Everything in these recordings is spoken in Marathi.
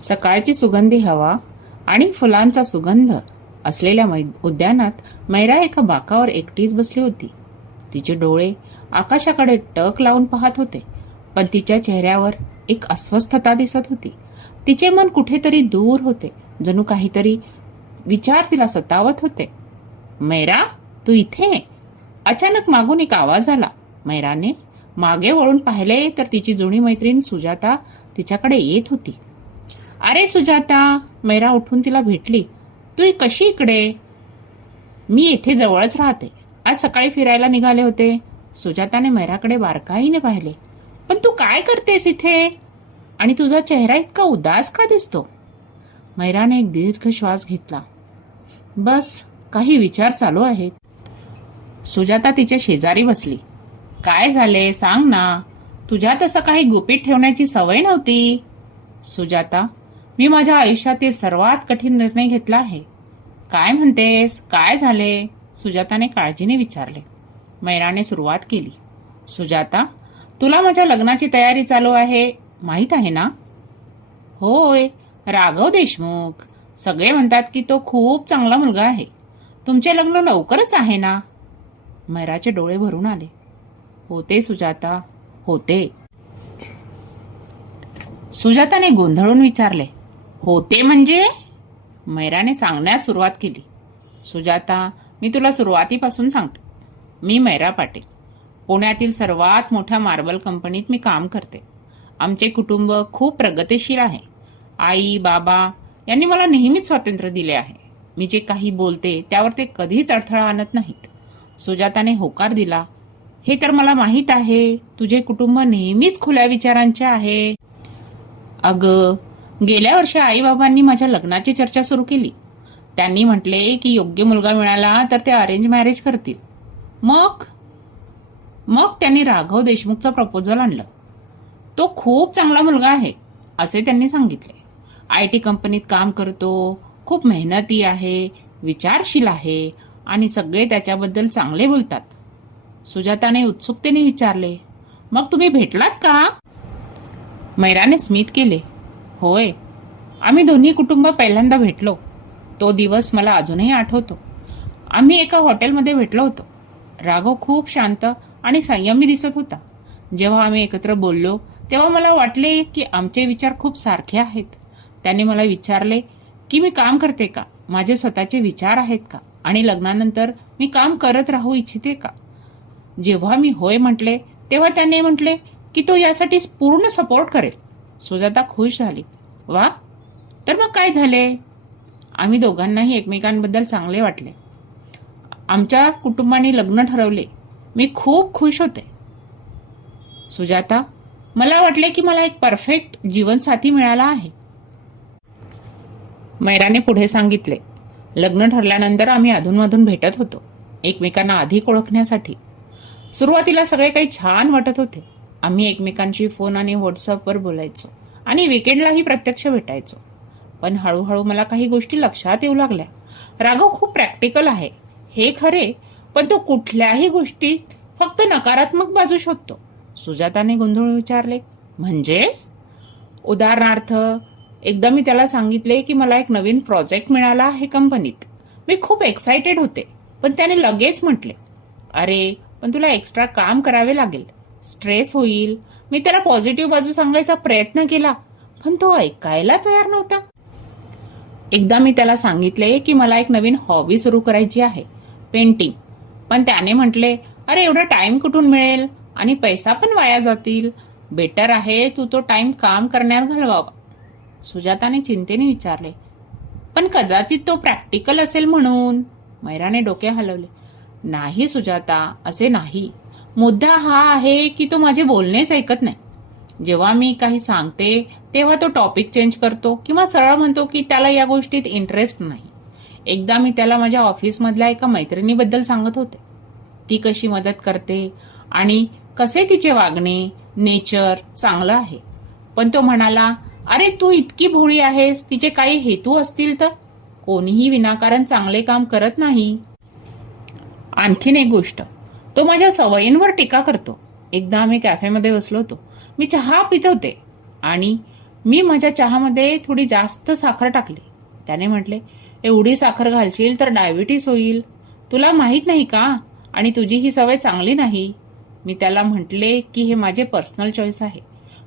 सकाळची सुगंधी हवा आणि फुलांचा सुगंध असलेल्या उद्यानात मैरा एका बाकावर एकटीच बसली होती. तिचे डोळे आकाशाकडे टक लावून पाहत होते, पण तिच्या चेहऱ्यावर एक अस्वस्थता दिसत होती. तिचे मन कुठेतरी दूर होते, जणू काहीतरी विचार तिला सतावत होते. मैरा, तू इथे? अचानक मागून एक आवाज आला. मैराने मागे वळून पाहिले तर तिची जुनी मैत्रीण सुजाता तिच्याकडे येत होती. अरे सुजाता, मैरा उठून तिला भेटली. तू कशी इकडे? मी इथे जवळच राहते. आज सकाळी फिरायला निघाले होते. सुजाताने मैराकडे बारकाईने पाहिले. पण तू काय करतेस इथे? आणि तुझा चेहरा इतका उदास का दिसतो? मैराने एक दीर्घ श्वास घेतला. बस काही विचार चालू आहेत. सुजाता तिच्या शेजारी बसली. काय झाले सांग ना. तुझ्यात असं काही गुपित ठेवण्याची सवय नव्हती. सुजाता, मी माझ्या आयुष्यातील सर्वात कठीण निर्णय घेतला आहे. काय म्हणतेस? काय झाले? सुजाताने काळजीने विचारले. मैराने सुरुवात केली. सुजाता, तुला माझ्या लग्नाची तयारी चालू आहे, माहीत आहे ना? होय, राघव देशमुख. सगळे म्हणतात की तो खूप चांगला मुलगा आहे. तुमचे लग्न लवकरच आहे ना? मैराचे डोळे भरून आले. होते सुजाता, होते. सुजाताने गोंधळून विचारले. होते म्हणजे? मैराने सांगण्यास सुरुवात केली. सुजाता, मी तुला सुरुवातीपासून सांगते. मी मैरा पाटील. पुण्यातील सर्वात मोठ्या मार्बल कंपनीत मी काम करते. आमचे कुटुंब खूप प्रगतिशील आहे. आई बाबा यांनी मला नेहमीच स्वातंत्र्य दिले आहे. मी जे काही बोलते त्यावर ते कधीच अडथळा आणत नाहीत. सुजाताने होकार दिला. हे तर मला माहीत आहे. तुझे कुटुंब नेहमीच खुल्या विचारांचे आहे. अगं, गेल्या वर्षी आई बाबांनी माझ्या लग्नाची चर्चा सुरू केली. त्यांनी म्हटले की योग्य मुलगा मिळाला तर ते अरेंज मॅरेज करतील. मग त्यांनी राघव देशमुखचा प्रपोजल आणलं. तो खूप चांगला मुलगा आहे असे त्यांनी सांगितले. IT कंपनीत काम करतो, खूप मेहनती आहे, विचारशील आहे आणि सगळे त्याच्याबद्दल चांगले बोलतात. सुजाताने उत्सुकतेने विचारले. मग तुम्ही भेटलात का? मैराने स्मित केले. होय, आम्ही दोन्ही कुटुंब पहिल्यांदा भेटलो. तो दिवस मला अजूनही आठवतो. आम्ही एका हॉटेलमध्ये भेटलो होतो. राघव खूप शांत आणि संयमी दिसत होता. जेव्हा आम्ही एकत्र बोललो तेव्हा मला वाटले की आमचे विचार खूप सारखे आहेत. त्याने मला विचारले की मी काम करते का, माझे स्वतःचे विचार आहेत का, आणि लग्नानंतर मी काम करत राहू इच्छिते का. जेव्हा मी होय म्हटले तेव्हा त्याने म्हटले की तो यासाठी पूर्ण सपोर्ट करेल. सुजाता खुश झाली. वा, तर मग काय झाले? आम्ही दोघांनाही एकमेकांबद्दल चांगले वाटले. आमच्या कुटुंबाने लग्न ठरवले. मी खूप खुश होते. सुजाता, मला वाटले की मला एक परफेक्ट जीवनसाथी मिळाला आहे. मैराने पुढे सांगितले. लग्न ठरल्यानंतर आम्ही अधूनमधून भेटत होतो, एकमेकांना अधिक ओळखण्यासाठी. सुरुवातीला सगळे काही छान वाटत होते. आम्ही एकमेकांशी फोन आणि व्हॉट्सअपवर बोलायचो आणि विकेंडलाही प्रत्यक्ष भेटायचो. पण हळूहळू मला काही गोष्टी लक्षात येऊ लागल्या. राघव खूप प्रॅक्टिकल आहे, हे खरे, पण तो कुठल्याही गोष्टीत फक्त नकारात्मक बाजू शोधतो. सुजाताने गोंधळून विचारले. म्हणजे? उदाहरणार्थ, एकदा मी त्याला सांगितले की मला एक नवीन प्रोजेक्ट मिळाला आहे कंपनीत. मी खूप एक्साइटेड होते, पण त्याने लगेच म्हटले, अरे पण तुला एक्स्ट्रा काम करावे लागेल, स्ट्रेस होईल. मी त्याला पॉझिटिव्ह बाजू सांगायचा प्रयत्न केला, पण तो ऐकायला तयार नव्हता. एकदा मी त्याला सांगितले की मला एक नवीन हॉबी सुरू करायची आहे, पेंटिंग. पण त्याने म्हटले, अरे एवढा टाइम कुठून मिळेल आणि पैसा पण वाया जातील. बेटर आहे तू तो टाइम काम करण्यात घालवावा. सुजाताने चिंतेने विचारले. पण कदाचित तो प्रॅक्टिकल असेल म्हणून. मैराने डोके हलवले. नाही सुजाता, असे नाही. मुद्दा हा आहे की तो माझे बोलणेच ऐकत नाही. जेव्हा मी काही सांगते तेव्हा तो टॉपिक चेंज करतो किंवा सरळ म्हणतो की त्याला या गोष्टीत इंटरेस्ट नाही. एकदा मी त्याला माझ्या ऑफिसमधल्या एका मैत्रिणीबद्दल सांगत होते. ती कशी मदत करते आणि कसे तिचे वागणे, नेचर चांगलं आहे. पण तो म्हणाला, अरे तू इतकी भोळी आहेस, तिचे काही हेतू असतील तर. कोणीही विनाकारण चांगले काम करत नाही. आणखीन एक गोष्ट, तो माझ्या सवयींवर टीका करतो. एकदा आम्ही कॅफेमध्ये बसलो होतो. मी चहा पित होते आणि मी माझ्या चहामध्ये थोडी जास्त साखर टाकली. त्याने म्हटले, एवढी साखर घालशील तर डायबिटीस होईल, तुला माहीत नाही का, आणि तुझी ही सवय चांगली नाही. मी त्याला म्हटले की हे माझे पर्सनल चॉईस आहे.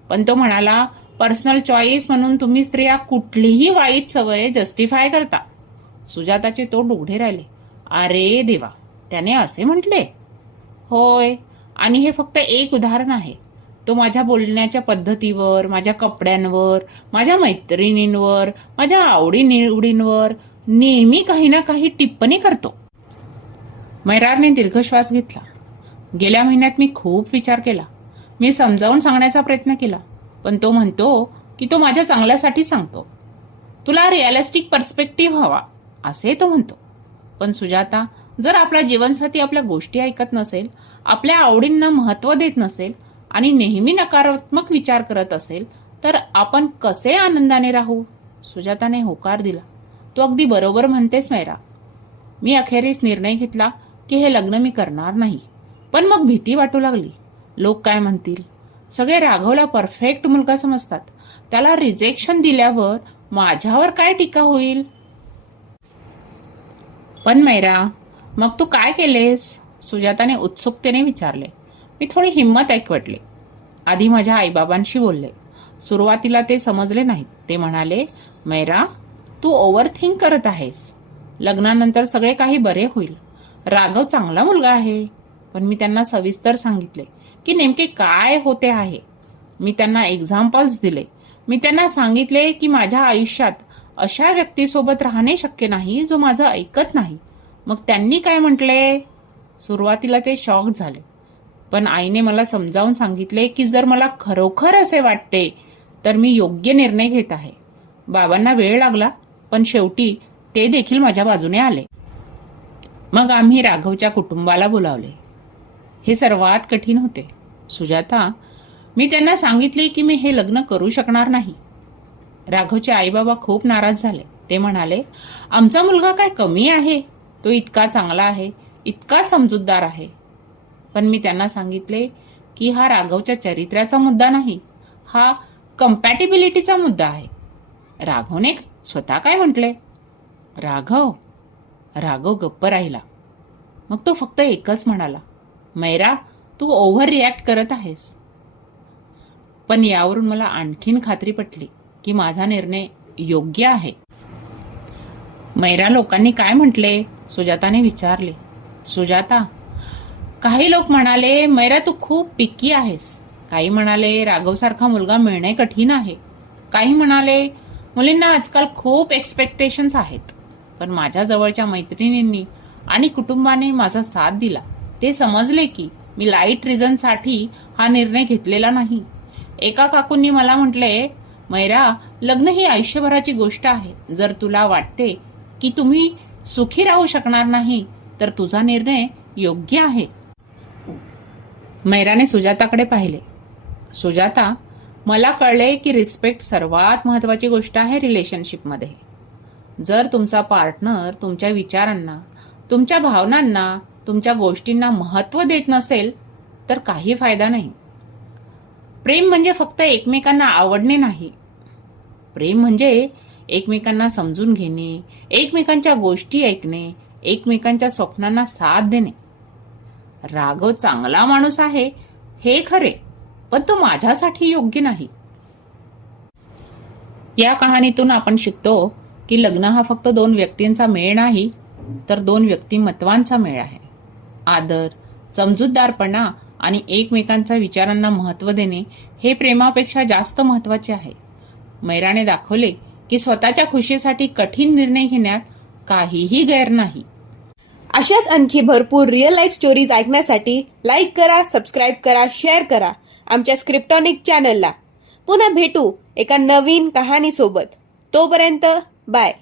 पण तो म्हणाला, पर्सनल चॉईस म्हणून तुम्ही स्त्रिया कुठलीही वाईट सवय जस्टिफाय करता. सुजाताचे तोंड उघडे राहिले. अरे देवा, त्याने असे म्हटले? होय, आणि हे फक्त एक उदाहरण आहे. तो माझ्या बोलण्याच्या पद्धतीवर, माझ्या कपड्यांवर, माझ्या मैत्रिणींवर, माझ्या आवडीनिवडींवर नेहमी काही ना काही टिप्पणी करतो. मैरारने दीर्घश्वास घेतला. गेल्या महिन्यात मी खूप विचार केला. मी समजावून सांगण्याचा प्रयत्न केला, पण तो म्हणतो की तो माझ्या चांगल्यासाठी सांगतो. तुला रिअलिस्टिक पर्स्पेक्टिव्ह हवा, असे तो म्हणतो. पण सुजाता, जर आपला जीवनसाथी आपल्या गोष्टी ऐकत नसेल, आपल्या आवडींना महत्त्व देत नसेल आणि नेहमी नकारात्मक विचार करत असेल, तर आपण कसे आनंदाने राहू? सुजाताने होकार दिला. तू अगदी बरोबर म्हणतेस मैरा. मी अखेरीस निर्णय घेतला की हे लग्न मी करणार नाही. पण मग भीती वाटू लागली. लोक काय म्हणतील? सगळे राघवला परफेक्ट मुलगा समजतात. त्याला रिजेक्शन दिल्यावर माझ्यावर काय टीका होईल? पण मैरा, मग तू काय केलेस? सुजाताने उत्सुकतेने विचारले. मी थोडी हिंमत ऐकवटली. आधी माझ्या आईबाबांशी बोलले. सुरुवातीला ते समजले नाहीत. ते म्हणाले, मैरा, तू ओव्हर थिंक करत आहेस. लग्नानंतर सगळे काही बरे होईल. राघव चांगला मुलगा आहे. पण मी त्यांना सविस्तर सांगितले की नेमके काय होते आहे. मी त्यांना एक्झाम्पल्स दिले. मी त्यांना सांगितले की माझ्या आयुष्यात अशा व्यक्तीसोबत राहणे शक्य नाही जो माझं ऐकत नाही. मग त्यांनी काय म्हटले? सुरुवातीला ते शॉक झाले. पण आईने मला समजावून सांगितले की जर मला खरोखर असे वाटते तर मी योग्य निर्णय घेत आहे. बाबांना वेळ लागला, पण शेवटी ते देखील माझ्या बाजूने आले. मग आम्ही राघवच्या कुटुंबाला बोलावले. हे सर्वात कठीण होते. सुजाता, मी त्यांना सांगितले की मी हे लग्न करू शकणार नाही. राघवचे आईबाबा खूप नाराज झाले. ते म्हणाले, आमचा मुलगा काय कमी आहे? तो इतका चांगला आहे, इतका समजूतदार आहे. पण मी त्यांना सांगितले की हा राघवच्या चरित्र्याचा मुद्दा नाही, हा कम्पॅटिबिलिटीचा मुद्दा आहे. राघवने स्वतः काय म्हटले? राघव गप्प राहिला. मग तो फक्त एकच म्हणाला, मैरा, तू ओव्हर रिॲक्ट करत आहेस. पण यावरून मला आणखीन खात्री पटली की माझा निर्णय योग्य आहे. मैरा, लोकांनी काय म्हटले? सुजाताने विचारले. सुजाता, काही लोक म्हणाले, मैरा तू खूप पिकी आहेस. काही म्हणाले राघवसारखा मुलगा मिळणे कठीण आहे. काही म्हणाले मुलींना आजकाल खूप एक्सपेक्टेशन्स आहेत. पण माझ्या जवळच्या मैत्रिणींनी आणि कुटुंबाने माझा साथ दिला. ते समजले की मी लाईट रिझनसाठी हा निर्णय घेतलेला नाही. एका काकूंनी मला म्हटले, मैरा, लग्न ही आयुष्यभराची गोष्ट आहे. जर तुला वाटते की तुम्ही सुखी राहू शकणार नाही तर तुझा निर्णय योग्य आहे. मैराने सुजाताकडे पाहिले. सुजाता, मला कळले की रिस्पेक्ट सर्वात महत्वाची गोष्ट आहे रिलेशनशिपमध्ये. जर तुमचा पार्टनर तुमच्या विचारांना, तुमच्या भावनांना, तुमच्या गोष्टींना महत्त्व देत नसेल तर काही फायदा नाही. प्रेम म्हणजे फक्त एकमेकांना आवडणे नाही. प्रेम म्हणजे एकमेकांना समजून घेणे, एकमेकांच्या गोष्टी ऐकणे, एकमेकांच्या स्वप्नांना साथ देणे. राघव चांगला माणूस आहे हे खरे, पण तो माझ्यासाठी योग्य नाही. या कहाणीतून आपण शिकतो की लग्न हा फक्त दोन व्यक्तींचा मेळ नाही, तर दोन व्यक्तिमत्वांचा मेळ आहे. आदर, समजूतदारपणा आणि एकमेकांच्या विचारांना महत्त्व देणे हे प्रेमापेक्षा जास्त महत्त्वाचे आहे. मैराने दाखवले की स्वतःच्या खुशीसाठी कठीण निर्णय घेण्यात काहीही गैर नाही. अशाच आणखी भरपूर रिअल लाईफ स्टोरीज ऐकण्यासाठी लाईक करा, सबस्क्राईब करा, शेअर करा आमच्या स्क्रिप्टॉनिक चॅनलला. पुन्हा भेटू एका नवीन कहाणीसोबत. तोपर्यंत बाय.